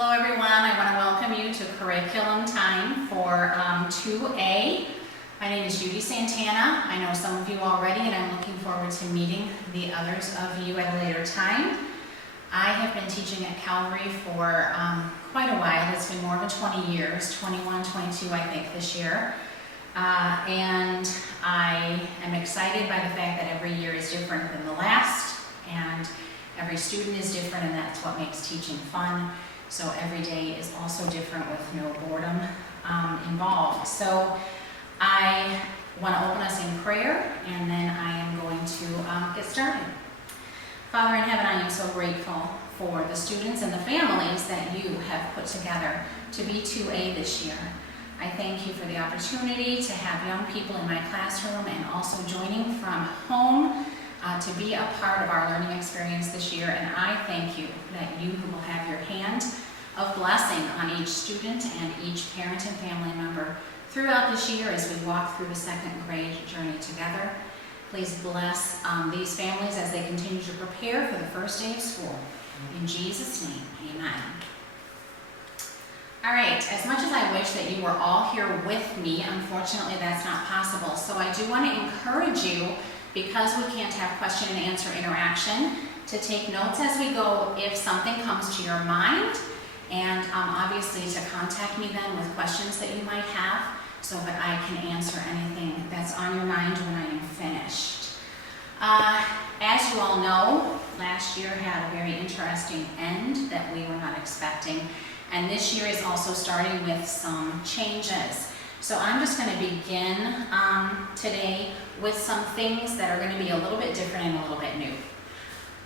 Hello everyone, I want to welcome you to curriculum time for 2A. My name is Judy Santana. I know some of you already and I'm looking forward to meeting the others of you at a later time. I have been teaching at Calvary for quite a while. It's been more than 20 years, 21, 22 I think this year. And I am excited by the fact that every year is different than the last and every student is different, and that's what makes teaching fun. So every day is also different with no boredom involved. So I want to open us in prayer, and then I am going to get started. Father in heaven, I am so grateful for the students and the families that you have put together to be 2A this year. I thank you for the opportunity to have young people in my classroom and also joining from home to be a part of our learning experience this year. And I thank you that you will have your hand of blessing on each student and each parent and family member throughout this year as we walk through the second grade journey together. Please bless these families as they continue to prepare for the first day of school. In Jesus' name, amen. All right, as much as I wish that you were all here with me, unfortunately that's not possible. So I do want to encourage you, because we can't have question and answer interaction, to take notes as we go if something comes to your mind, and obviously to contact me then with questions that you might have so that I can answer anything that's on your mind when I am finished. As you all know, last year had a very interesting end that we were not expecting, and this year is also starting with some changes. So I'm just going to begin today with some things that are going to be a little bit different and a little bit new.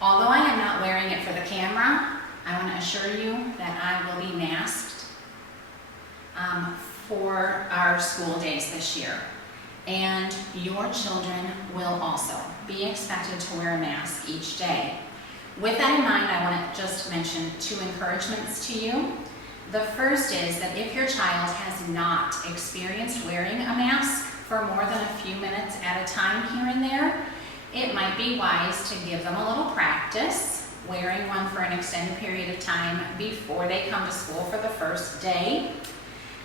Although I am not wearing it for the camera, I want to assure you that I will be masked for our school days this year. And your children will also be expected to wear a mask each day. With that in mind, I want to just mention two encouragements to you. The first is that if your child has not experienced wearing a mask for more than a few minutes at a time here and there, it might be wise to give them a little practice wearing one for an extended period of time before they come to school for the first day.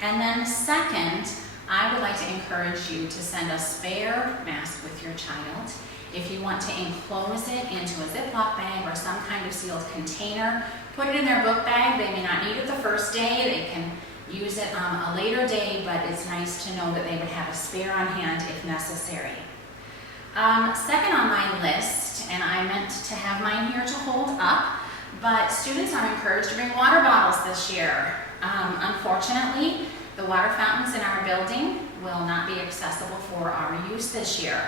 And then second, I would like to encourage you to send a spare mask with your child. If you want to enclose it into a Ziploc bag or some kind of sealed container, put it in their book bag. They may not need it the first day. They can use it a later day, but it's nice to know that they would have a spare on hand if necessary. Second on my list, and I meant to have mine here to hold up, but students are encouraged to bring water bottles this year. Unfortunately, the water fountains in our building will not be accessible for our use this year.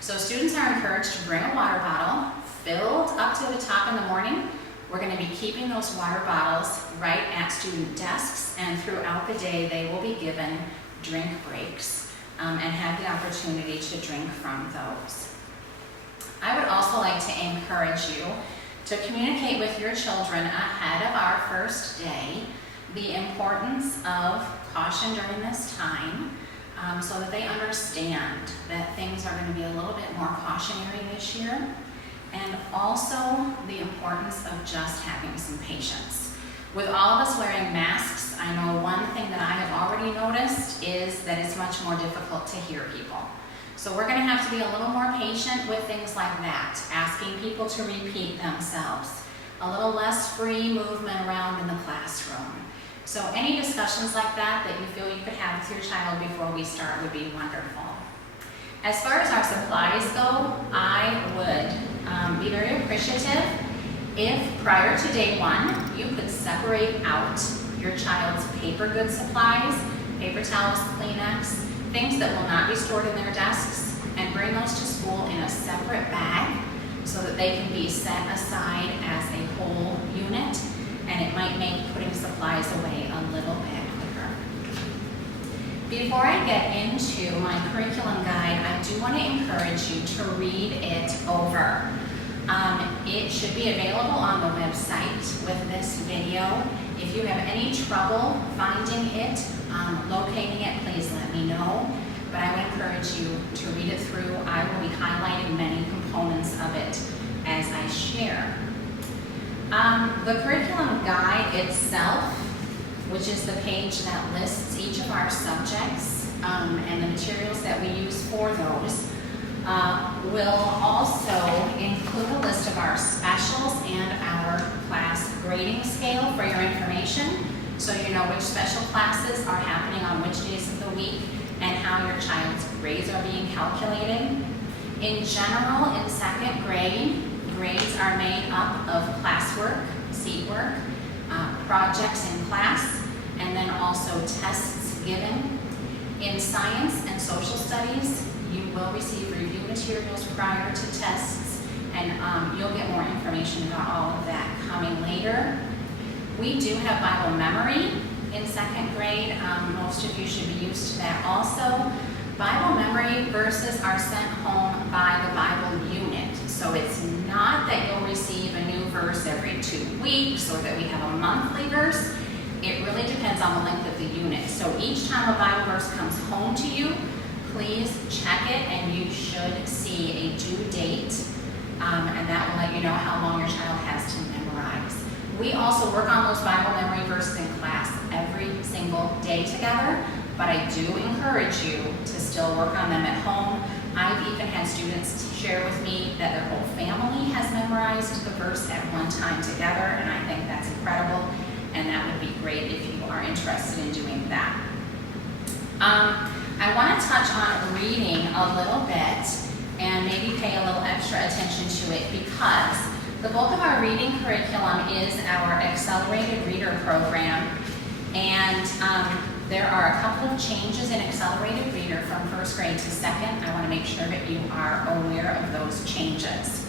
So students are encouraged to bring a water bottle filled up to the top in the morning. We're going to be keeping those water bottles right at student desks, and throughout the day they will be given drink breaks and have the opportunity to drink from those. I would also like to encourage you to communicate with your children ahead of our first day the importance of caution during this time, so that they understand that things are going to be a little bit more cautionary this year, and also the importance of just having some patience. With all of us wearing masks, I know one thing that I have already noticed is that it's much more difficult to hear people. So we're going to have to be a little more patient with things like that, asking people to repeat themselves, a little less free movement around in the classroom. So any discussions like that that you feel you could have with your child before we start would be wonderful. As far as our supplies go, I would be very appreciative if prior to day one you could separate out your child's paper goods supplies, paper towels, Kleenex, things that will not be stored in their desks, and bring those to school in a separate bag so that they can be set aside as a whole unit, and it might make putting supplies away a little bit quicker. Before I get into my curriculum guide, I do want to encourage you to read it over. It should be available on the website with this video. If you have any trouble finding it, locating it, please let me know. But I would encourage you to read it through. I will be highlighting many components of it as I share. The curriculum guide itself, which is the page that lists each of our subjects and the materials that we use for those, will also include a list of our specials and our class grading scale for your information, so you know which special classes are happening on which days of the week and how your child's grades are being calculated. In general, in second grade, grades are made up of classwork, seat work, projects in class, and then also tests given. In science and social studies, you will receive review materials prior to tests, and you'll get more information about all of that coming later. We do have Bible memory in second grade. Most of you should be used to that also. Bible memory verses are sent home by the Bible unit. So it's not that you'll receive a new verse every 2 weeks or that we have a monthly verse. It really depends on the length of the unit. So each time a Bible verse comes home to you, please check it, and you should see a due date, and that will let you know how long your child has to memorize. We also work on those Bible memory verses in class every single day together, but I do encourage you to still work on them at home. I've even had students share with me that their whole family has memorized the verse at one time together, and I think that's incredible, and that would be great if you are interested in doing that. I want to touch on reading a little bit and maybe pay a little extra attention to it, because the bulk of our reading curriculum is our accelerated reader program, and there are a couple of changes in accelerated reader from first grade to second. I want to make sure that you are aware of those changes.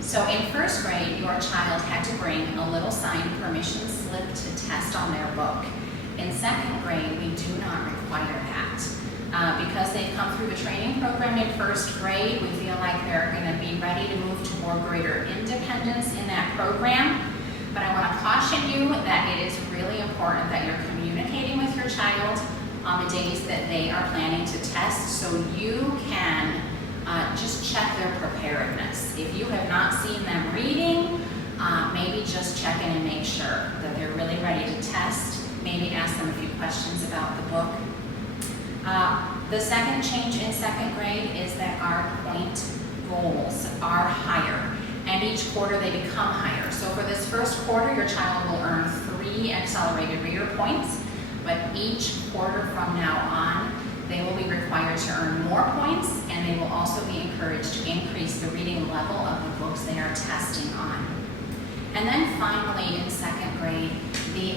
So in first grade, your child had to bring a little signed permission slip to test on their book. In second grade, we do not require that. Because they've come through the training program in first grade, we feel like they're going to be ready to move toward greater independence in that program. But I want to caution you that it is really important that you're communicating with your child on the days that they are planning to test, so you can just check their preparedness. If you have not seen them reading, maybe just check in and make sure that they're really ready to test. Maybe ask them a few questions about the book. The second change in second grade is that our point goals are higher, and each quarter they become higher. So for this first quarter, your child will earn 3 accelerated reader points, but each quarter from now on, they will be required to earn more points, and they will also be encouraged to increase the reading level of the books they are testing on. And then finally, in second grade, the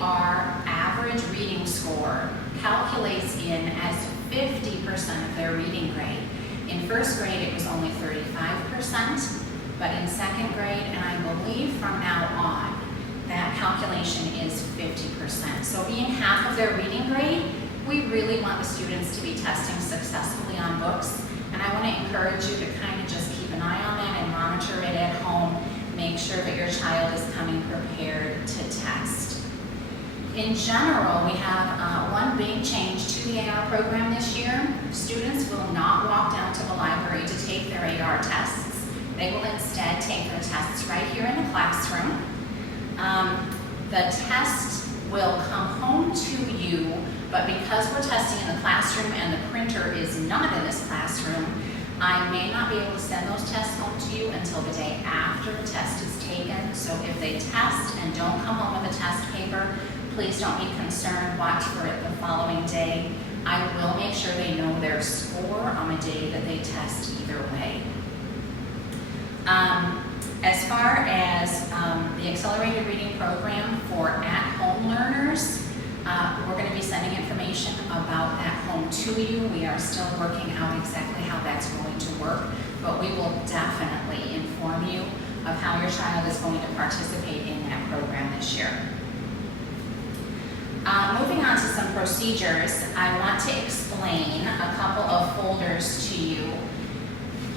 AR average reading score calculates in as 50% of their reading grade. In first grade, it was only 35%, but in second grade, and I believe from now on, that calculation is 50%. So being half of their reading grade, we really want the students to be testing successfully on books, and I want to encourage you to kind of just keep an eye on that and monitor it at home. Make sure that your child is coming prepared to test. In general, we have one big change to the AR program this year. Students will not walk down to the library to take their AR tests. They will instead take their tests right here in the classroom. The test will come home to you, but because we're testing in the classroom and the printer is not in this classroom, I may not be able to send those tests home to you until the day after the test is taken. So if they test and don't come home with a test paper, please don't be concerned. Watch for it the following day. I will make sure they know their score on the day that they test either way. As far as the accelerated reading program for at-home learners, we're going to be sending information about that home to you. We are still working out exactly how that's going to work, but we will definitely inform you of how your child is going to participate in that program this year. Moving on to some procedures, I want to explain a couple of folders to you.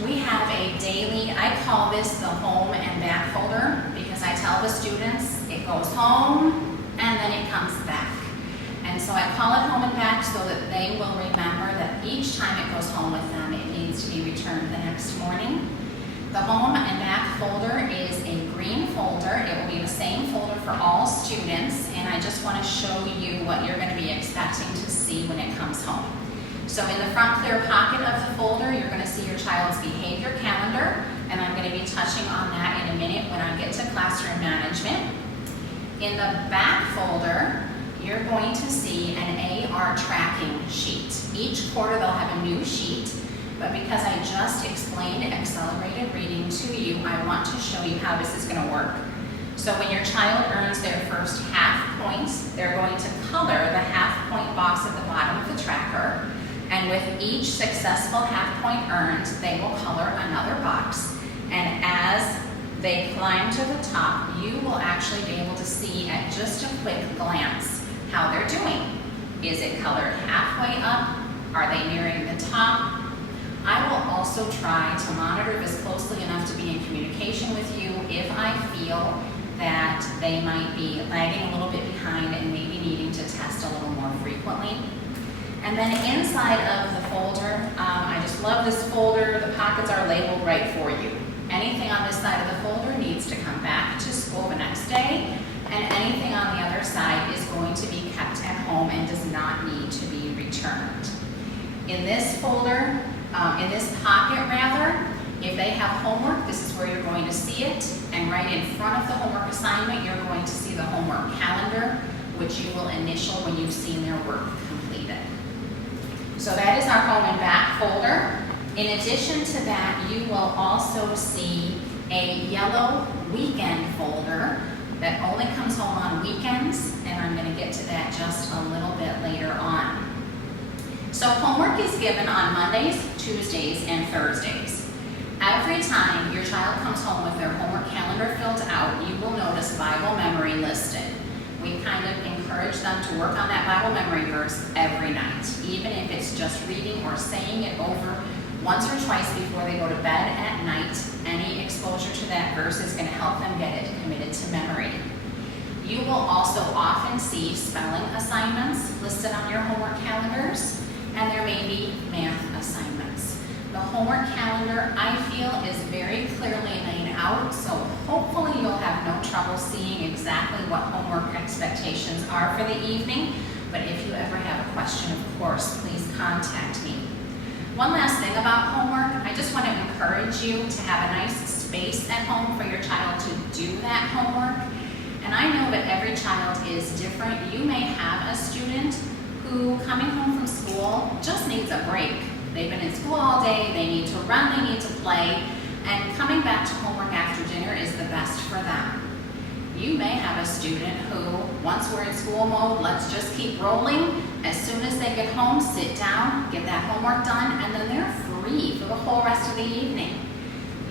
We have a daily, I call this the home and back folder, because I tell the students it goes home and then it comes back. And so I call it home and back so that they will remember that each time it goes home with them, it needs to be returned the next morning. The home and back folder is a green folder. It will be the same folder for all students. students, and I just want to show you what you're going to be expecting to see when it comes home. So in the front clear pocket of the folder, you're going to see your child's behavior calendar, and I'm going to be touching on that in a minute when I get to classroom management. In the back folder, you're going to see an AR tracking sheet. Each quarter they'll have a new sheet, but because I just explained accelerated reading to you, I want to show you how this is going to work. So when your child earns their first half points, they're going to color the half point box at the bottom of the tracker, and with each successful half point earned, they will color another box. And as they climb to the top, you will actually be able to see at just a quick glance how they're doing. Is it colored halfway up? Are they nearing the top? I will also try to monitor this closely enough to be in communication with you if I feel that they might be lagging a little bit behind and maybe needing to test a little more frequently. And then inside of the folder, I just love this folder. The pockets are labeled right for you. Anything on this side of the folder needs to come back to school the next day, and anything on the other side is going to be kept at home and does not need to be returned. In this folder, in this pocket rather, if they have homework, this is where you're going to see it, and right in front of the homework assignment, you're going to see the homework calendar, which you will initial when you've seen their work completed. So that is our home and back folder. In addition to that, you will also see a yellow weekend folder that only comes home on weekends, and I'm going to get to that just a little bit later on. So homework is given on Mondays, Tuesdays, and Thursdays. Every time your child comes home with their homework calendar filled out, you will notice Bible memory listed. We kind of encourage them to work on that Bible memory verse every night, even if it's just reading or saying it over once or twice before they go to bed at night. Any exposure to that verse is going to help them get it committed to memory. You will also often see spelling assignments listed on your homework calendars, and there may be math assignments. The homework calendar, I feel, is very clearly laid out, so hopefully you'll have no trouble seeing exactly what homework expectations are for the evening, but if you ever have a question, of course, please contact me. One last thing about homework, I just want to encourage you to have a nice space at home for your child to do that homework. And I know that every child is different. You may have a student who, coming home from school, just needs a break. They've been in school all day, they need to run, they need to play, and coming back to homework after dinner is the best for them. You may have a student who, once we're in school mode, let's just keep rolling. As soon as they get home, sit down, get that homework done, and then they're free for the whole rest of the evening.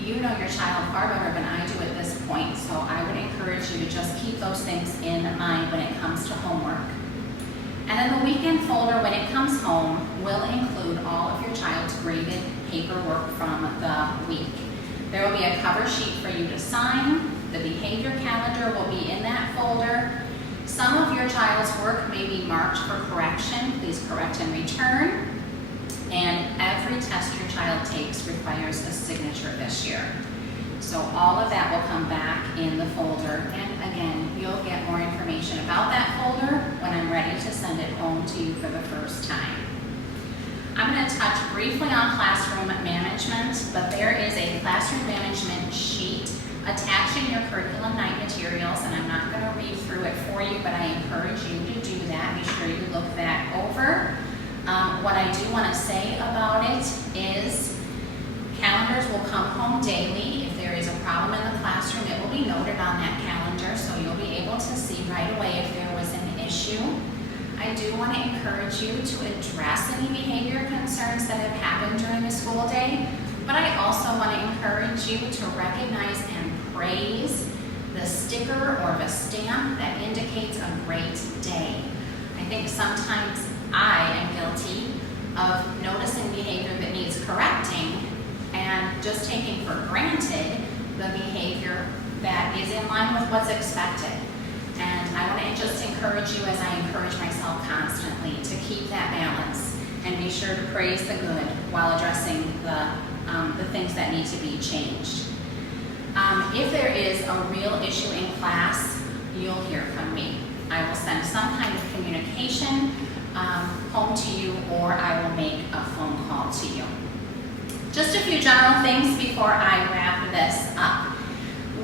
You know your child far better than I do at this point, so I would encourage you to just keep those things in mind when it comes to homework. And then the weekend folder, when it comes home, will include all of your child's graded paperwork from the week. There will be a cover sheet for you to sign. The behavior calendar will be in that folder. Some of your child's work may be marked for correction. Please correct and return. And every test your child takes requires a signature this year. So all of that will come back in the folder. And again, you'll get more information about that folder when I'm ready to send it home to you for the first time. I'm going to touch briefly on classroom management, but there is a classroom management sheet attached in your curriculum night materials, and I'm not going to read through it for you, but I encourage you to do that. Be sure you look that over. What I do want to say about it is calendars will come home daily. If there is a problem in the classroom, it will be noted on that calendar, so you'll be able to see right away if there was an issue. I do want to encourage you to address any behavior concerns that have happened during the school day, but I also want to encourage you to recognize and praise the sticker or the stamp that indicates a great day. I think sometimes I am guilty of noticing behavior that needs correcting and just taking for granted the behavior that is in line with what's expected. And I want to just encourage you, as I encourage myself constantly, to keep that balance and be sure to praise the good while addressing the things that need to be changed. If there is a real issue in class, you'll hear from me. I will send some kind of communication home to you, or I will make a phone call to you. Just a few general things before I wrap this up.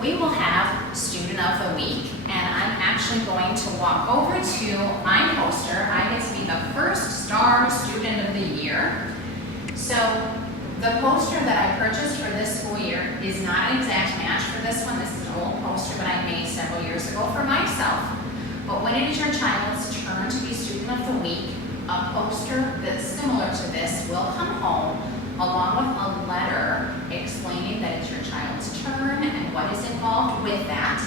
We will have Student of the Week, and I'm actually going to walk over to my poster. I get to be the first star Student of the Year. So the poster that I purchased for this school year is not an exact match for this one. This is an old poster that I made several years ago for myself. But when it is your child's turn to be Student of the Week, a poster that's similar to this will come home along with a letter explaining that it's your child's turn and what is involved with that.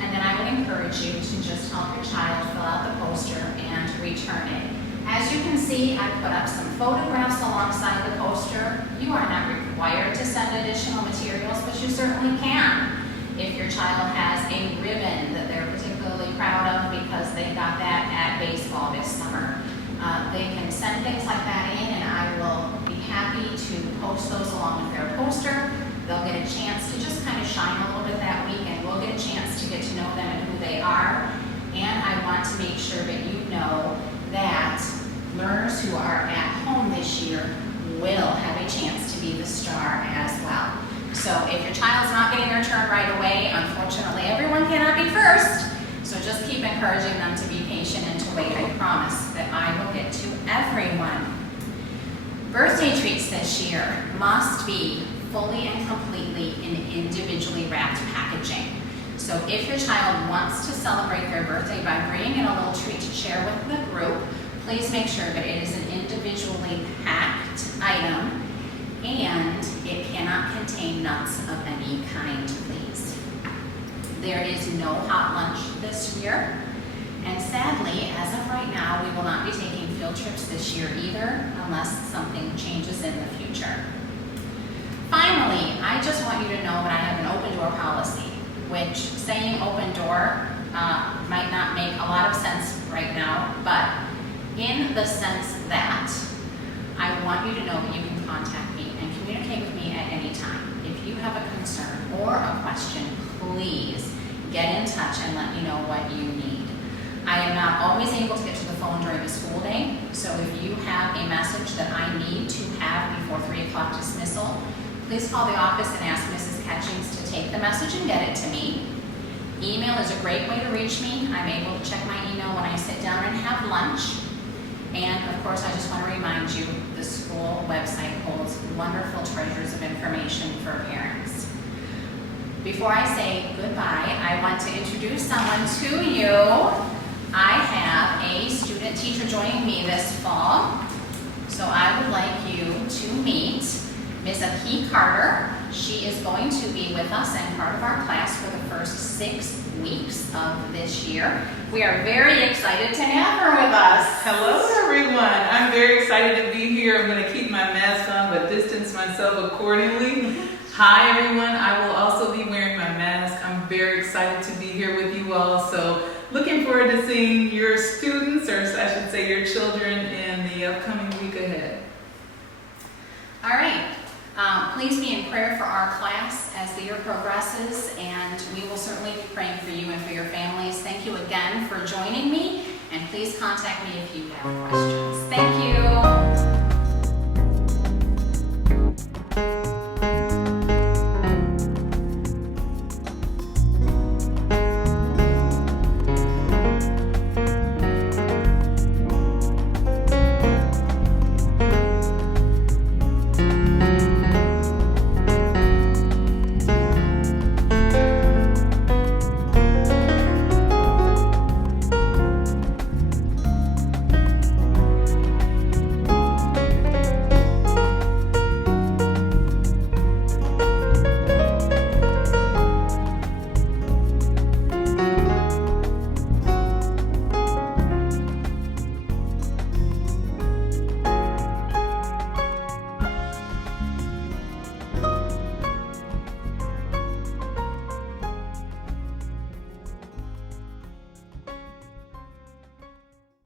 And then I would encourage you to just help your child fill out the poster and return it. As you can see, I put up some photographs alongside the poster. You are not required to send additional materials, but you certainly can. If your child has a ribbon that they're particularly proud of because they got that at baseball this summer, they can send things like that in, and I will be happy to post those along with their poster. They'll get a chance to just kind of shine a little bit that week, and we'll get a chance to get to know them and who they are. And I want to make sure that you know that learners who are at home this year will have a chance to be the star as well. So if your child's not getting their turn right away, unfortunately everyone cannot be first. So just keep encouraging them to be patient and to wait. I promise that I will get to everyone. Birthday treats this year must be fully and completely in individually wrapped packaging. So if your child wants to celebrate their birthday by bringing in a little treat to share with the group, please make sure that it is an individually packed item and it cannot contain nuts of any kind, please. There is no hot lunch this year, and sadly, as of right now, we will not be taking field trips this year either, unless something changes in the future. Finally, I just want you to know that I have an open door policy, which saying open door might not make a lot of sense right now, but in the sense that I want you to know that you can contact me and communicate with me at any time. If you have a concern or a question, please get in touch and let me know what you need. I am not always able to get to the phone during the school day, so if you have a message that I need to have before 3 o'clock dismissal, please call the office and ask Mrs. Catchings to take the message and get it to me. Email is a great way to reach me. I'm able to check my email when I sit down and have lunch. And of course, I just want to remind you, the school website holds wonderful treasures of information for parents. Before I say goodbye, I want to introduce someone to you. I have a student teacher joining me this fall, so I would like you to meet Ms. Aki Carter. She is going to be with us and part of our class for the first 6 weeks of this year. We are very excited to have her with us. Hello everyone. I'm very excited to be here. I'm going to keep my mask on but distance myself accordingly. Hi everyone. I will also be wearing my mask. I'm very excited to be here with you all. So looking forward to seeing your students, or I should say your children, in the upcoming week ahead. All right. Please be in prayer for our class as the year progresses, and we will certainly be praying for you and for your families. Thank you again for joining me, and please contact me if you have questions. Thank you.